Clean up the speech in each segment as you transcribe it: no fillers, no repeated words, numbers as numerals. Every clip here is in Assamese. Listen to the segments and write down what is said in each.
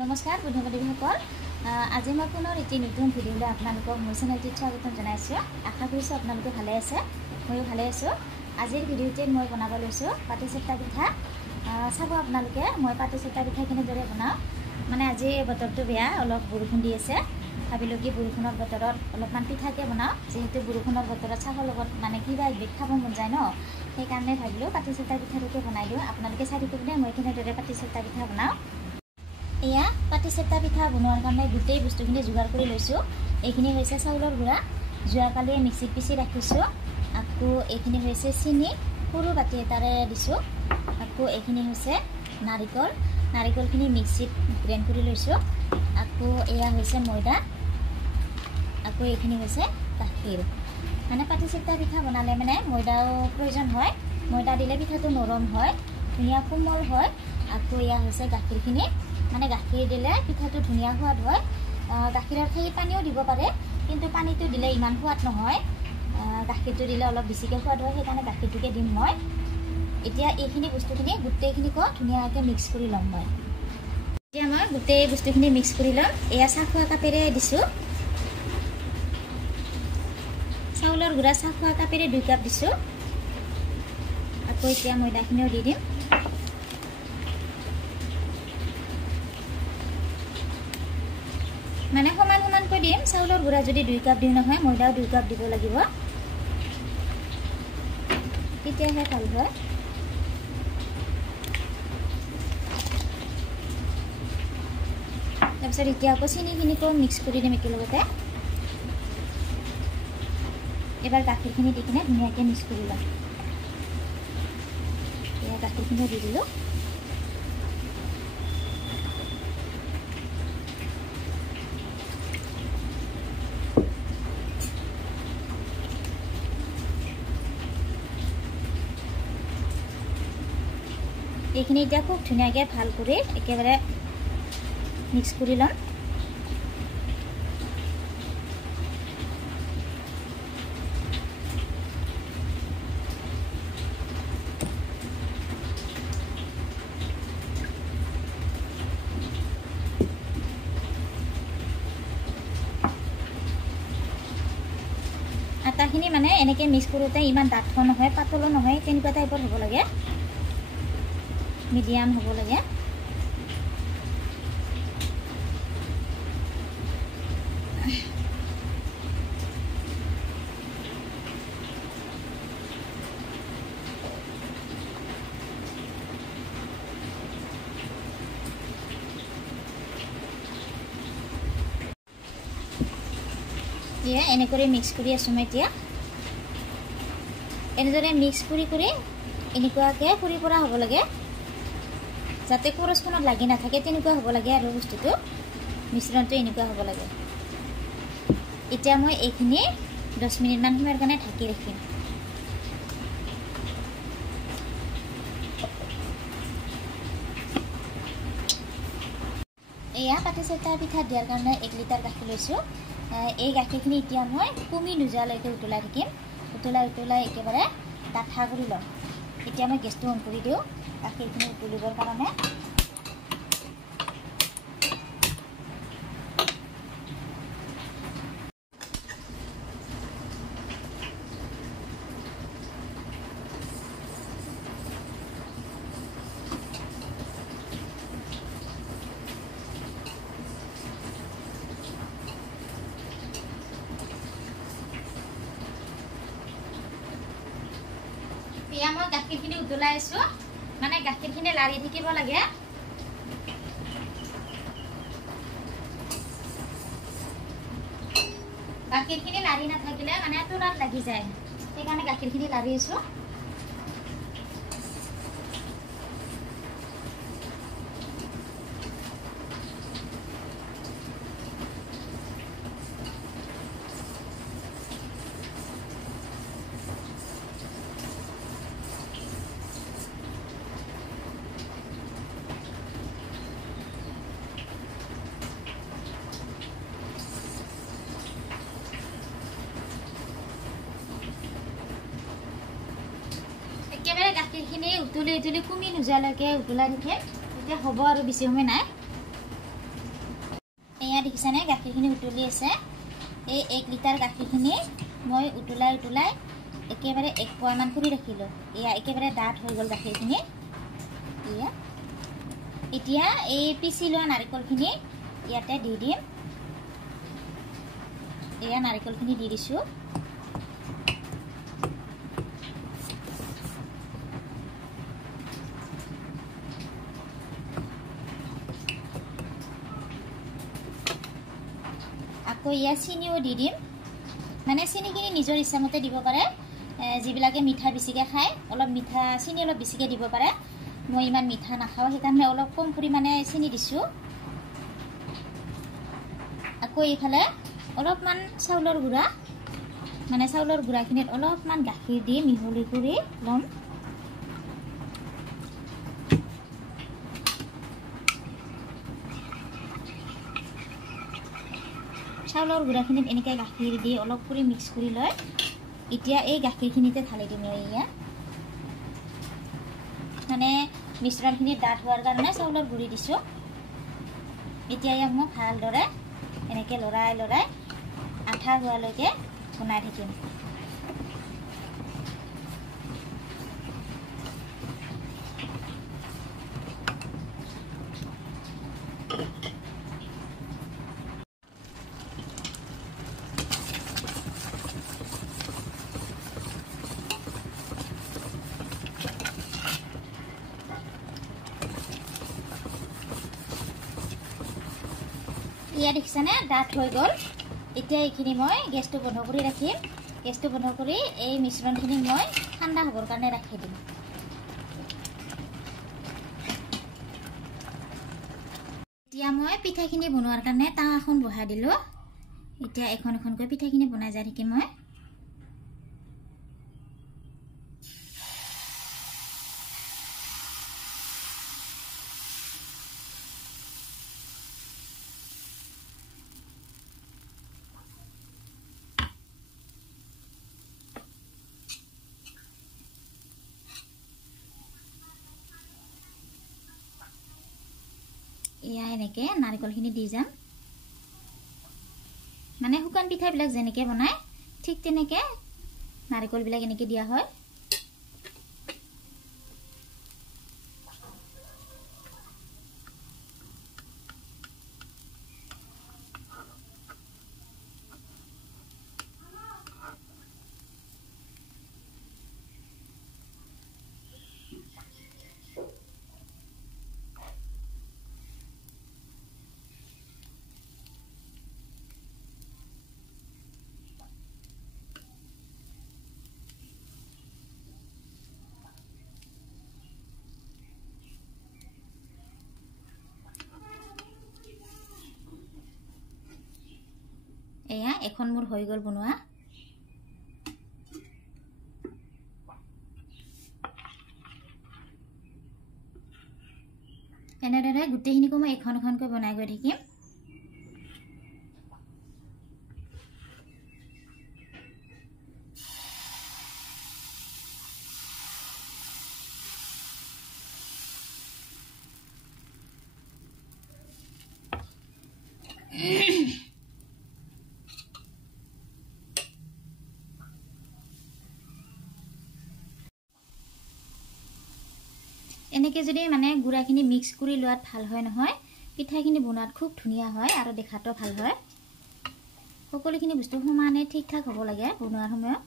নমস্কাৰ বন্ধু-বান্ধৱীসকল, আজি মই পুনৰ এটি নতুন ভিডিঅ'লৈ আপোনালোকক মোৰ চেনেলটোত স্বাগতম জনাইছোঁ। আশা কৰিছোঁ আপোনালোকে ভালে আছে, ময়ো ভালে আছোঁ। আজিৰ ভিডিঅ'টোত মই বনাব লৈছোঁ পাটিচেপ্টা পিঠা। চাব আপোনালোকে মই পাটিচেপ্টা পিঠা কেনেদৰে বনাওঁ। মানে আজি বতৰটো বেয়া, অলপ বৰষুণ দি আছে। ভাবিলোঁ কি বৰষুণৰ বতৰত অলপমান পিঠাকে বনাওঁ, যিহেতু বৰষুণৰ বতৰত চাহৰ লগত মানে কিবা এবিধ খাব মন যায় ন, সেইকাৰণে ভাবিলোঁ পাটিচেপ্টা পিঠাটোকে বনাই দিওঁ। আপোনালোকে চাই থাকিবনে মই কেনেদৰে পাটিচেপ্টা পিঠা বনাওঁ। এয়া পাটিচেপ্টা পিঠা বনোৱাৰ কাৰণে গোটেই বস্তুখিনি যোগাৰ কৰি লৈছোঁ। এইখিনি হৈছে চাউলৰ গুড়া, যোৱাকালি মিক্সিত পিচি ৰাখিছোঁ। আকৌ এইখিনি হৈছে চেনি, সৰু বাটি এটাৰে দিছোঁ। আকৌ এইখিনি হৈছে নাৰিকল, নাৰিকলখিনি মিক্সিত গ্ৰাইণ্ড কৰি লৈছোঁ। আকৌ এয়া হৈছে ময়দা, আকৌ এইখিনি হৈছে গাখীৰ। মানে পাটিচেপ্টা পিঠা বনালে মানে ময়দাও প্ৰয়োজন হয়। ময়দা দিলে পিঠাটো নৰম হয়, ধুনীয়া কোমল হয়। আকৌ এয়া হৈছে গাখীৰখিনি, মানে গাখীৰ দিলে পিঠাটো ধুনীয়া সোৱাদ হয়। গাখীৰৰ ঠাইত পানীও দিব পাৰে, কিন্তু পানীটো দিলে ইমান সোৱাদ নহয়। গাখীৰটো দিলে অলপ বেছিকৈ সোৱাদ হয়, সেইকাৰণে গাখীৰটোকে দিম মই। এতিয়া এইখিনি বস্তুখিনি গোটেইখিনিকো ধুনীয়াকৈ মিক্স কৰি ল'ম মই। এতিয়া মই গোটেই বস্তুখিনি মিক্স কৰি ল'ম। এয়া চাহ খোৱা কাপেৰে দিছোঁ। চাউলৰ গুড়া চাহ খোৱা কাপেৰে 2 কাপ দিছোঁ। আকৌ এতিয়া ময়দাখিনিও দি দিম। মানে সমান সমানকৈ দিম। চাউলৰ গুড়া যদি 2 কাপ দিওঁ নহয়, ময়দাও 2 কাপ দিব লাগিব, তেতিয়াহে ভাল হয়। তাৰপিছত এতিয়া আকৌ চেনিখিনিকো মিক্স কৰি দিম একেলগতে। এবাৰ গাখীৰখিনি দি কিনে ধুনীয়াকৈ মিক্স কৰি ল'ম। এয়া গাখীৰখিনিও দি দিলোঁ। এইখিনি এতিয়া খুব ধুনীয়াকৈ ভাল কৰি একেবাৰে মিক্স কৰি ল'ম। আটাখিনি মানে এনেকৈ মিক্স কৰোঁতে ইমান ডাঠ নহয়, পাতলো নহয়, তেনেকুৱা টাইপৰ হ'ব লাগে, মিডিয়াম হ'ব লাগে। এয়া এনেকৈ মিক্স কৰি আছোঁ মই। এতিয়া এনেদৰে মিক্স কৰি এনেকুৱাকৈ সৰি পৰা হ'ব লাগে, যাতে খৰচখনত লাগি নাথাকে, তেনেকুৱা হ'ব লাগে আৰু বস্তুটো মিশ্ৰণটো এনেকুৱা হ'ব লাগে। এতিয়া মই এইখিনি 10 মিনিটমান সময়ৰ কাৰণে ঢাকি ৰাখিম। এয়া পাটিচেপ্টা পিঠা দিয়াৰ কাৰণে 1 লিটাৰ গাখীৰ লৈছোঁ। এই গাখীৰখিনি এতিয়া মই কমি নোযোৱালৈকে উতলাই থাকিম। উতলাই একেবাৰে ডাঠা কৰি ল'ম। এতিয়া মই গেছটো অন কৰি দিওঁ গাখীৰখিনি উতলিবৰ কাৰণে। এতিয়া মই গাখীৰখিনি উতলাই আছোঁ, মানে গাখীৰখিনি লাৰি থাকিব লাগে। গাখীৰখিনি লাৰি নাথাকিলে মানে তৰাত লাগি যায়, সেইকাৰণে গাখীৰখিনি লাৰি আছোঁ। একেবাৰে গাখীৰখিনি উতলি কমি নোযোৱালৈকে উতলাই থাকে, তেতিয়া হ'ব আৰু বেছি সময় নাই। দেখিছানে গাখীৰখিনি উতলি আছে এই 1 লিটাৰ গাখীৰখিনি মই উতলাই একেবাৰে 1 পোৱামান কৰি ৰাখিলোঁ এয়া একেবাৰে ডাঠ হৈ গ'ল গাখীৰখিনি এয়া এতিয়া এই পিচি লোৱা নাৰিকলখিনি ইয়াতে দি দিম এয়া নাৰিকলখিনি দি দিছোঁ আকৌ ইয়া চিনিও দি দিম মানে চিনিখিনি নিজৰ ইচ্ছামতে দিব পাৰে যিবিলাকে মিঠা বেছিকৈ খায় অলপ মিঠা চিনি অলপ বেছিকৈ দিব পাৰে মই ইমান মিঠা নাখাওঁ সেইকাৰণে অলপ কম পৰিমাণে চিনি দিছোঁ আকৌ এইফালে অলপমান চাউলৰ গুড়া মানে চাউলৰ গুড়াখিনিত অলপমান গাখীৰ দি মিহলি কৰি ল'ম চাউলৰ গুড়াখিনিত এনেকৈ গাখীৰ দি অলপ কৰি মিক্স কৰি লৈ এতিয়া এই গাখীৰখিনিতে ঢালি দিম এয়া মানে মিশ্ৰণখিনি ডাঠ হোৱাৰ কাৰণে চাউলৰ গুড়ি দিছোঁ এতিয়া ইয়াক মই ভালদৰে এনেকৈ লৰাই আঠা হোৱালৈকে বনাই থাকিম ইয়া দেখিছানে ডাঠ হৈ গ'ল এতিয়া এইখিনি মই গেছটো বন্ধ কৰি ৰাখিম গেছটো বন্ধ কৰি এই মিশ্ৰণখিনি মই ঠাণ্ডা হ'বৰ কাৰণে ৰাখি দিম এতিয়া মই পিঠাখিনি বনোৱাৰ কাৰণে টাৱা এখন বহাই দিলোঁ এতিয়া এখন পিঠাখিনি বনাই যাই থাকিম মই এয়া এনেকে নাৰিকলখিনি দি যাম মানে শুকান পিঠাবিলাক যেনেকৈ বনায় ঠিক তেনেকৈ নাৰিকলবিলাক এনেকৈ দিয়া হয় এয়া এখন মোৰ হৈ গ'ল বনোৱা এনেদৰে গোটেইখিনিকো মই এখনকৈ বনাই গৈ থাকিম এনেকৈ যদি মানে গুড়াখিনি মিক্স কৰি লোৱাত ভাল হয় নহয় পিঠাখিনি বনোৱাত খুব ধুনীয়া হয় আৰু দেখাতো ভাল হয় সকলোখিনি বস্তু সমানে ঠিক ঠাক হ'ব লাগে বনোৱাৰ সময়ত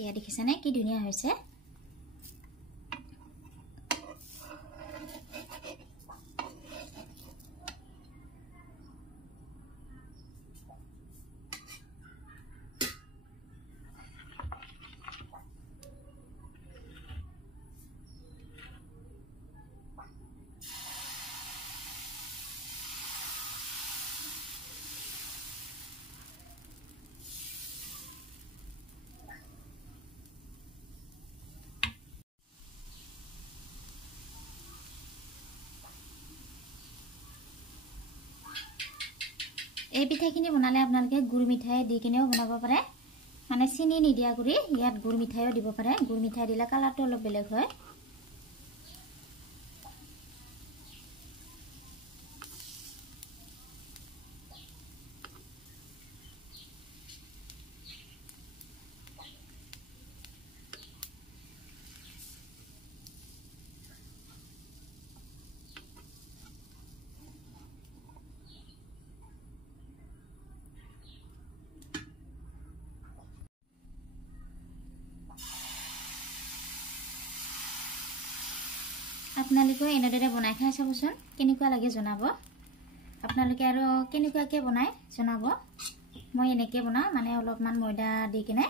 এয়া দেখিছানে কি ধুনীয়া হৈছে এই পিঠাখিনি বনালে আপোনালোকে গুড় মিঠাই দি কিনেও বনাব পাৰে মানে চিনি নিদিয়া কৰি ইয়াত গুড় মিঠাইও দিব পাৰে গুড় মিঠাই দিলে কালাৰটো অলপ বেলেগ হয় আপোনালোকে এনেদৰে বনাই খাই চাবচোন কেনেকুৱা লাগে জনাব আপোনালোকে আৰু কেনেকুৱাকৈ বনাই জনাব মই এনেকৈ বনাওঁ মানে অলপমান ময়দা দি কিনে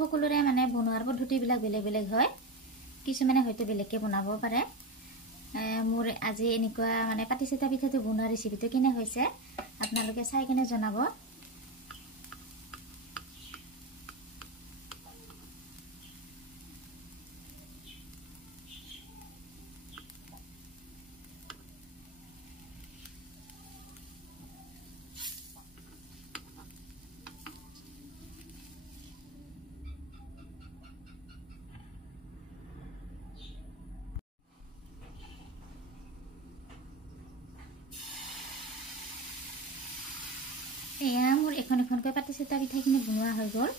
সকলোৰে মানে বনোৱাৰ পদ্ধতিবিলাক বেলেগ বেলেগ হয় কিছুমানে হয়তো বেলেগকৈ বনাব পাৰে মোৰ আজি এনেকুৱা মানে পাটিচেতা পিঠাটো বনোৱা ৰেচিপিটো কেনে হৈছে আপোনালোকে চাই কিনে জনাব এয়া মোৰ এখন এখনকৈ পাটিচেতা পিঠাখিনি বনোৱা হৈ গ'ল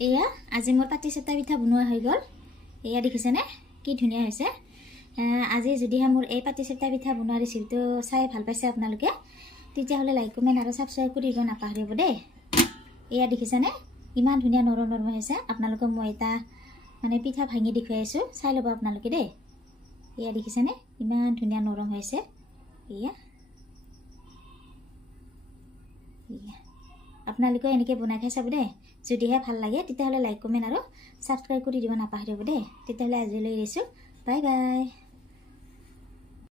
এয়া আজি মোৰ পাটিচেতা পিঠা বনোৱা হৈ গ'ল এয়া দেখিছেনে কি ধুনীয়া হৈছে আজি যদিহে মোৰ এই পাটিচেতা পিঠা বনোৱা ৰেচিপিটো চাই ভাল পাইছে আপোনালোকে তেতিয়াহ'লে লাইক কমেণ্ট আৰু ছাবস্ক্ৰাইব কৰিব নাপাহৰিব দেই এয়া দেখিছেনে ইমান ধুনীয়া নৰম নৰম হৈছে আপোনালোকক মই এটা মানে পিঠা ভাঙি দেখুৱাই আছোঁ চাই ল'ব আপোনালোকে দেই এয়া দেখিছেনে ইমান ধুনীয়া নৰম হৈছে এয়া আপোনালোকে এনেকৈ বনাই খাই চাব দেই যদিহে ভাল লাগে তেতিয়াহ'লে লাইক কমেণ্ট আৰু ছাবস্ক্ৰাইব কৰি দিব নাপাহৰিব দেই তেতিয়াহ'লে আজিলৈ এৰিছোঁ বাই বাই